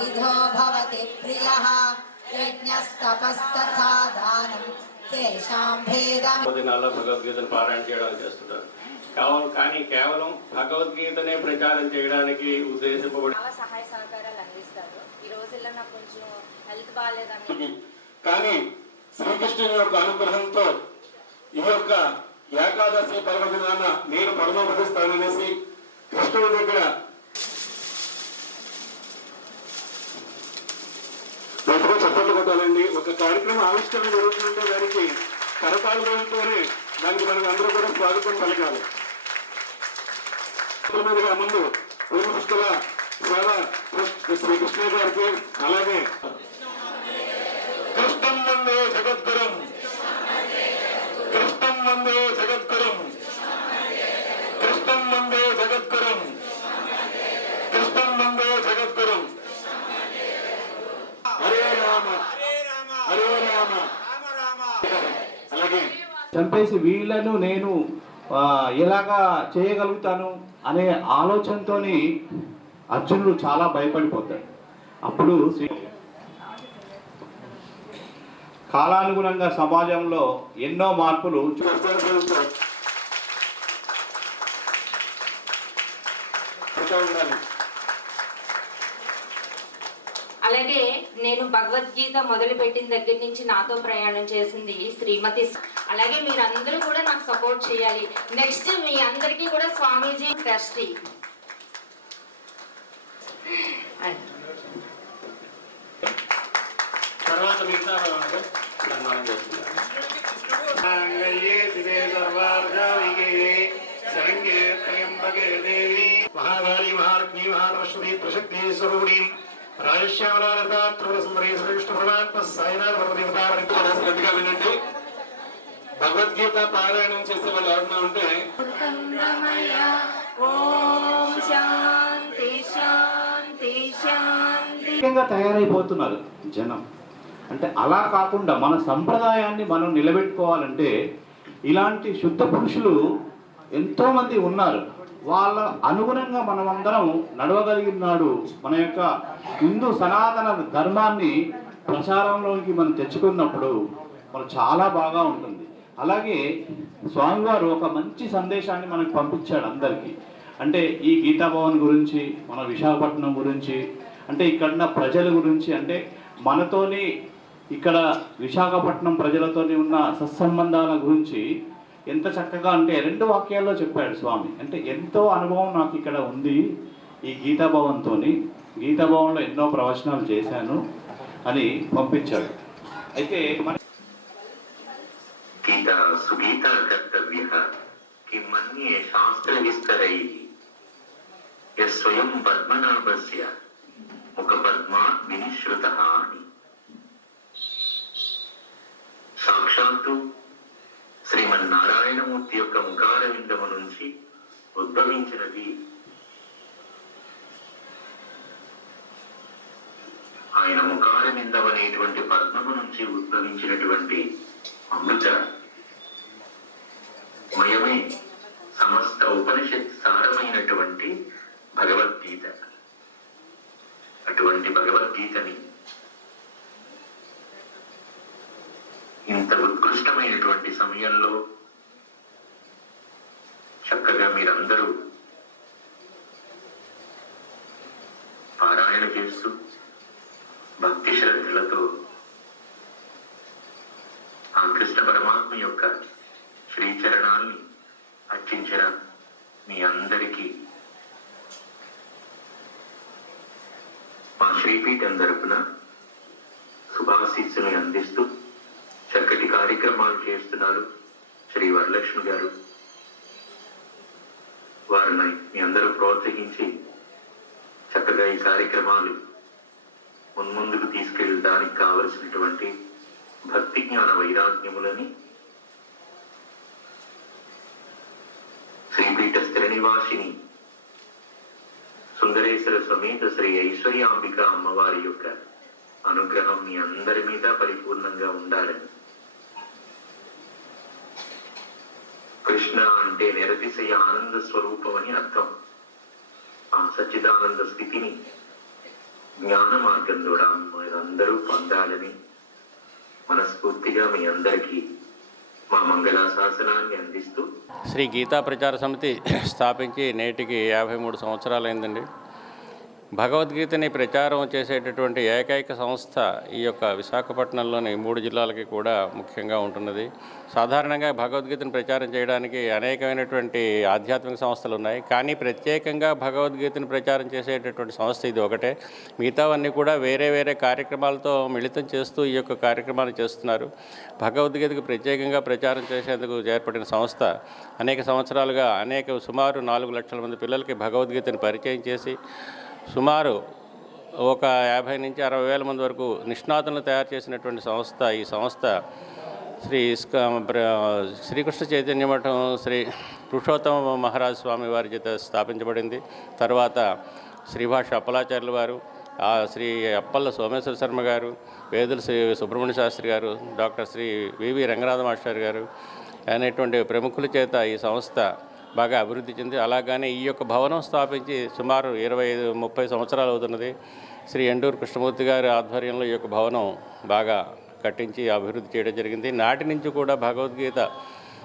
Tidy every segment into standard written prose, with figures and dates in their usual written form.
त्रिविधो भवति प्रियः यज्ञस्तपस्तथा दानं तेषां भेदं దినాల్లో భగవద్గీతను పారాయణ చేయడానికి చేస్తుంటారు. కానీ కేవలం భగవద్గీతనే ప్రచారం చేయడానికి ఉద్దేశింపబడి సహాయ సహకారాలు అందిస్తారు. ఈ రోజుల్లో నాకు కొంచెం హెల్త్ బాగాలేదని కానీ శ్రీకృష్ణుని యొక్క అనుగ్రహంతో ఈ యొక్క ఏకాదశి పర్వదినాన నేను పరమపదిస్తాననేసి కృష్ణుడి దగ్గర చప్పట్లు కొట్టాలండి. ఒక కార్యక్రమం ఆవిష్కరణ జరుగుతుంటే దానికి కరతాళ వేయటంతోనే దానికి మనకు అందరూ కూడా స్వాగతం పలకాలి. ముందు పూర్వపుష్కల శ్రీకృష్ణ గారికి అలాగే కృష్ణం వందే జగద్గురం కృష్ణం వందే జగద్గురం కృష్ణం వందే జగద్గురం కృష్ణం వందే జగద్గురం హరే రామ హరే రామ అలాగే చంపేసి వీళ్ళను నేను ఎలాగా చేయగలుగుతాను అనే ఆలోచనతోని అర్జునుడు చాలా భయపడిపోతాడు. అప్పుడు కాలానుగుణంగా సమాజంలో ఎన్నో మార్పులు అలాగే నేను భగవద్గీత మొదలు పెట్టిన దగ్గర నుంచి నాతో ప్రయాణం చేసింది శ్రీమతి. అలాగే మీరందరూ కూడా నాకు సపోర్ట్ చేయాలి. నెక్స్ట్ మీ అందరికీ కూడా స్వామీజీ ట్రస్టీ తర్వాత మిగతా సన్మానం చేస్తున్నారు. మహాకాళి మహాలక్ష్మి మహాసరస్వతి ప్రశక్తి స్వరూపిణి శ్రద్ధగా వినండి. భగవద్గీత పారాయణం చేసే వాళ్ళు ఎవరన్నా ఉంటే తయారైపోతున్నారు జనం. అంటే అలా కాకుండా మన సంప్రదాయాన్ని మనం నిలబెట్టుకోవాలంటే ఇలాంటి శుద్ధ పురుషులు ఎంతోమంది ఉన్నారు. వాళ్ళ అనుగుణంగా మనమందరం నడవగలిగినాడు మన యొక్క హిందూ సనాతన ధర్మాన్ని ప్రచారంలోకి మనం తెచ్చుకున్నప్పుడు మనం చాలా బాగా ఉంటుంది. అలాగే స్వామివారు ఒక మంచి సందేశాన్ని మనకు పంపించాడు అందరికీ. అంటే ఈ గీతాభవన్ గురించి, మన విశాఖపట్నం గురించి, అంటే ఇక్కడున్న ప్రజల గురించి, అంటే మనతోని ఇక్కడ విశాఖపట్నం ప్రజలతోని ఉన్న సత్సంబంధాల గురించి ఎంత చక్కగా అంటే 2 వాక్యాల్లో చెప్పాడు స్వామి. అంటే ఎంతో అనుభవం నాకు ఇక్కడ ఉంది ఈ గీతాభవన్తో. గీతాభవన్లో ఎన్నో ప్రవచనాలు చేశాను అని పంపించాడు. అయితే మన గీత సుగీత కర్తవ్య కిమన్యే శాస్త్ర విస్తరై స్వయం పద్మనాభస్య ముఖ పద్మా వినిశ్రుత అని సాక్షాత్తు శ్రీమన్నారాయణమూర్తి యొక్క ముఖార విందము నుంచి ఉద్భవించినది ఆయన ముఖార విందం అనేటువంటి పద్మము నుంచి ఉద్భవించినటువంటి అమృత మయమే సమస్త ఉపనిషత్ సారమైనటువంటి భగవద్గీత. అటువంటి భగవద్గీతని ఇంత ఉత్కృష్టమైనటువంటి సమయంలో చక్కగా మీరందరూ పారాయణ చేస్తూ భక్తి శ్రద్ధలతో ఆ కృష్ణ పరమాత్మ యొక్క శ్రీచరణాన్ని అర్చించిన మీ అందరికీ మా శ్రీపీఠం తరపున శుభాశీస్సుని అందిస్తూ చక్కటి కార్యక్రమాలు చేస్తున్నారు శ్రీ వరలక్ష్మి గారు. వారిని మీ అందరూ ప్రోత్సహించి చక్కగా ఈ కార్యక్రమాలు మున్ముందుకు తీసుకెళ్ళడానికి కావలసినటువంటి భక్తి జ్ఞాన వైరాగ్యములని శ్రీపీఠ స్థిరనివాసిని సుందరేశ్వర సమేత శ్రీ ఐశ్వర్యాంబిక అమ్మవారి యొక్క అనుగ్రహం మీ అందరి మీద పరిపూర్ణంగా ఉండాలని. కృష్ణ అంటే నిరతిశయ ఆనంద స్వరూపం అని అర్థం. ఆ సచ్చిదానంద స్థితిని జ్ఞాన మార్గం ద్వారా మీరందరూ పొందాలని మనస్ఫూర్తిగా మీ అందరికీ మా మంగళాశాసనాన్ని అందిస్తూ శ్రీ గీతా ప్రచార సమితి స్థాపించి నేటికి 53 సంవత్సరాలైందండి. భగవద్గీతని ప్రచారం చేసేటటువంటి ఏకైక సంస్థ ఈ యొక్క విశాఖపట్నంలోని 3 జిల్లాలకి కూడా ముఖ్యంగా ఉంటున్నది. సాధారణంగా భగవద్గీతను ప్రచారం చేయడానికి అనేకమైనటువంటి ఆధ్యాత్మిక సంస్థలు ఉన్నాయి, కానీ ప్రత్యేకంగా భగవద్గీతను ప్రచారం చేసేటటువంటి సంస్థ ఇది ఒకటే. మిగతావన్నీ కూడా వేరే వేరే కార్యక్రమాలతో మిళితం చేస్తూ ఈ యొక్క కార్యక్రమాలు చేస్తున్నారు. భగవద్గీతకు ప్రత్యేకంగా ప్రచారం చేసేందుకు ఏర్పడిన సంస్థ అనేక సంవత్సరాలుగా సుమారు 4 లక్షల మంది పిల్లలకి భగవద్గీతను పరిచయం చేసి సుమారు ఒక 50 నుంచి 60 వేల మంది వరకు నిష్ణాతులను తయారు చేసినటువంటి సంస్థ ఈ సంస్థ. శ్రీకృష్ణ చైతన్య మఠం శ్రీ పురుషోత్తమ మహారాజ్ స్వామి వారి చేత స్థాపించబడింది. తర్వాత శ్రీభాష అప్పలాచార్యుల వారు, శ్రీ అప్పల్ల సోమేశ్వర శర్మ గారు, వేదుల శ్రీ సుబ్రహ్మణ్య శాస్త్రి గారు, డాక్టర్ శ్రీ వివి రంగనాథ మాస్టర్ గారు అనేటువంటి ప్రముఖుల చేత ఈ సంస్థ బాగా అభివృద్ధి చెంది, అలాగనే ఈ యొక్క భవనం స్థాపించి సుమారు 25-30 సంవత్సరాలు అవుతున్నది. శ్రీ ఎండూరు కృష్ణమూర్తి గారి ఆధ్వర్యంలో ఈ యొక్క భవనం బాగా కట్టించి అభివృద్ధి చేయడం జరిగింది. నాటి నుంచి కూడా భగవద్గీత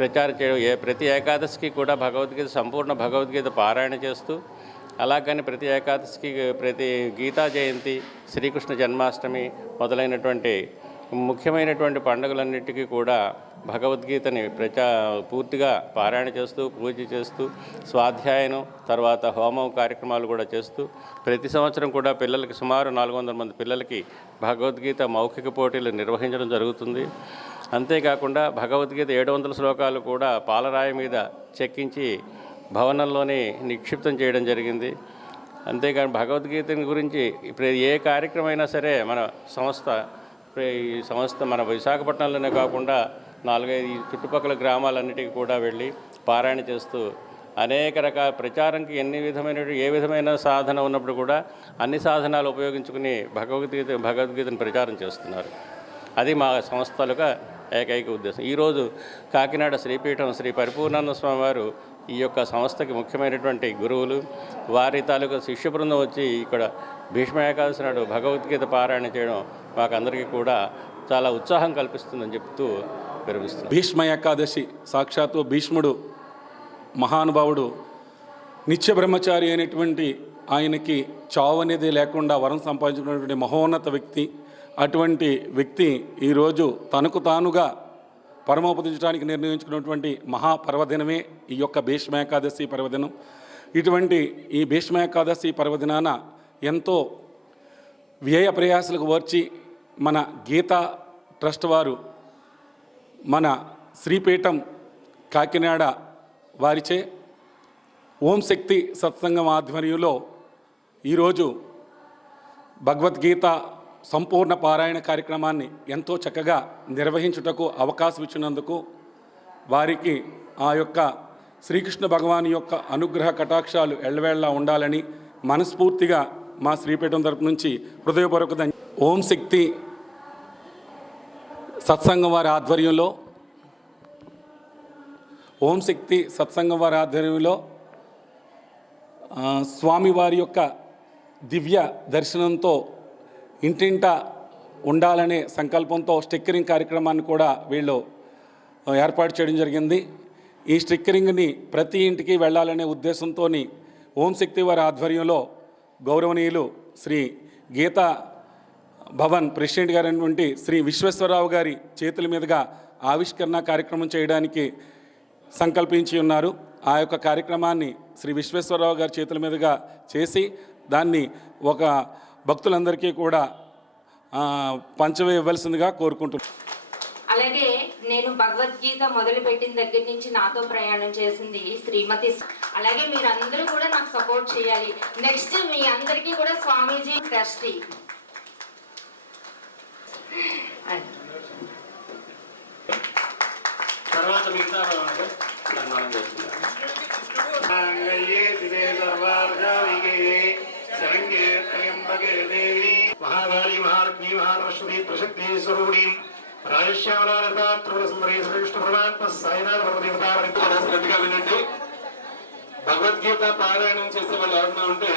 ప్రచారం చేయడం, ప్రతి ఏకాదశికి కూడా సంపూర్ణ భగవద్గీత పారాయణ చేస్తూ, అలాగని ప్రతి ఏకాదశికి, ప్రతి గీతా జయంతి, శ్రీకృష్ణ జన్మాష్టమి మొదలైనటువంటి ముఖ్యమైనటువంటి పండుగలన్నిటికీ కూడా భగవద్గీతని పూర్తిగా పారాయణ చేస్తూ, పూజ చేస్తూ, స్వాధ్యాయనం, తర్వాత హోమం కార్యక్రమాలు కూడా చేస్తూ ప్రతి సంవత్సరం కూడా పిల్లలకి సుమారు 400 మంది పిల్లలకి భగవద్గీత మౌఖిక పోటీలు నిర్వహించడం జరుగుతుంది. అంతేకాకుండా భగవద్గీత 700 శ్లోకాలు కూడా పాలరాయి మీద చెక్కించి భవనంలోనే నిక్షిప్తం చేయడం జరిగింది. అంతేకాని భగవద్గీత గురించి ఇప్పుడు ఏ కార్యక్రమమైనా సరే ఈ సంస్థ మన విశాఖపట్నంలోనే కాకుండా 4-5 చుట్టుపక్కల గ్రామాలన్నిటికీ కూడా వెళ్ళి పారాయణ చేస్తూ అనేక రకాల ప్రచారంకి ఏ విధమైన సాధన ఉన్నప్పుడు కూడా అన్ని సాధనాలు ఉపయోగించుకుని భగవద్గీతను ప్రచారం చేస్తున్నారు. అది మా సంస్థలుగా ఏకైక ఉద్దేశం. ఈరోజు కాకినాడ శ్రీపీఠం శ్రీ పరిపూర్ణానంద స్వామి వారు ఈ యొక్క సంస్థకి ముఖ్యమైనటువంటి గురువులు, వారి తాలూకా శిష్య బృందం వచ్చి ఇక్కడ భీష్మ ఏకాదశి నాడు భగవద్గీత పారాయణ చేయడం మాకందరికీ కూడా చాలా ఉత్సాహం కల్పిస్తుందని చెప్తూ విరమిస్తున్నాం. భీష్మ ఏకాదశి సాక్షాత్తు భీష్ముడు మహానుభావుడు, నిత్య బ్రహ్మచారి అయినటువంటి ఆయనకి చావు అనేది లేకుండా వరం సంపాదించినటువంటి మహోన్నత వ్యక్తి. అటువంటి వ్యక్తి ఈరోజు తనకు తానుగా పరమోపదించడానికి నిర్ణయించుకున్నటువంటి మహాపర్వదినమే ఈ యొక్క భీష్మ ఏకాదశి పర్వదినం. ఇటువంటి ఈ భీష్మ ఏకాదశి పర్వదినాన ఎంతో వ్యయ ప్రయాసాలకు ఓర్చి మన గీతా ట్రస్ట్ వారు మన శ్రీపీఠం కాకినాడ వారిచే ఓం శక్తి సత్సంగం ఆధ్వర్యంలో ఈరోజు భగవద్గీత సంపూర్ణ పారాయణ కార్యక్రమాన్ని ఎంతో చక్కగా నిర్వహించుటకు అవకాశం ఇచ్చినందుకు వారికి ఆ యొక్క శ్రీకృష్ణ భగవాన్ యొక్క అనుగ్రహ కటాక్షాలు ఎల్లవేళలా ఉండాలని మనస్ఫూర్తిగా మా శ్రీపీఠం తరపు నుంచి హృదయపూర్వక ఓం శక్తి సత్సంగం వారి ఆధ్వర్యంలో స్వామివారి యొక్క దివ్య దర్శనంతో ఇంటింటా ఉండాలనే సంకల్పంతో స్టిక్కరింగ్ కార్యక్రమాన్ని కూడా వీళ్ళు ఏర్పాటు చేయడం జరిగింది. ఈ స్టిక్కరింగ్ని ప్రతి ఇంటికి వెళ్ళాలనే ఉద్దేశంతో ఓం శక్తి వారి ఆధ్వర్యంలో గౌరవనీయులు శ్రీ గీతా భవన్ ప్రెసిడెంట్ గారైనటువంటి శ్రీ విశ్వేశ్వరరావు గారి చేతుల మీదుగా ఆవిష్కరణ కార్యక్రమం చేయడానికి సంకల్పించి ఉన్నారు. ఆ యొక్క కార్యక్రమాన్ని శ్రీ విశ్వేశ్వరరావు గారి చేతుల మీదుగా చేసి దాన్ని ఒక భక్తులందరికీ కూడా పంచవేయవలసిందిగా కోరుకుంటున్నాను. అలాగే నేను భగవద్గీత మొదలుపెట్టిన దగ్గర నుంచి నాతో ప్రయాణం చేసింది శ్రీమతి. అలాగే మీరందరూ కూడా నాకు సపోర్ట్ చేయాలి. నెక్స్ట్ మీ అందరికీ కూడా స్వామీజీ ట్రస్టీ. తర్వాత మిగతా महाकाली महालक्ष्मी महालक्ष्मी प्रशक्ति स्वरूपिणी భగవద్గీత పారాయణం చేసే వాళ్ళు ఎవరైనా ఉంటే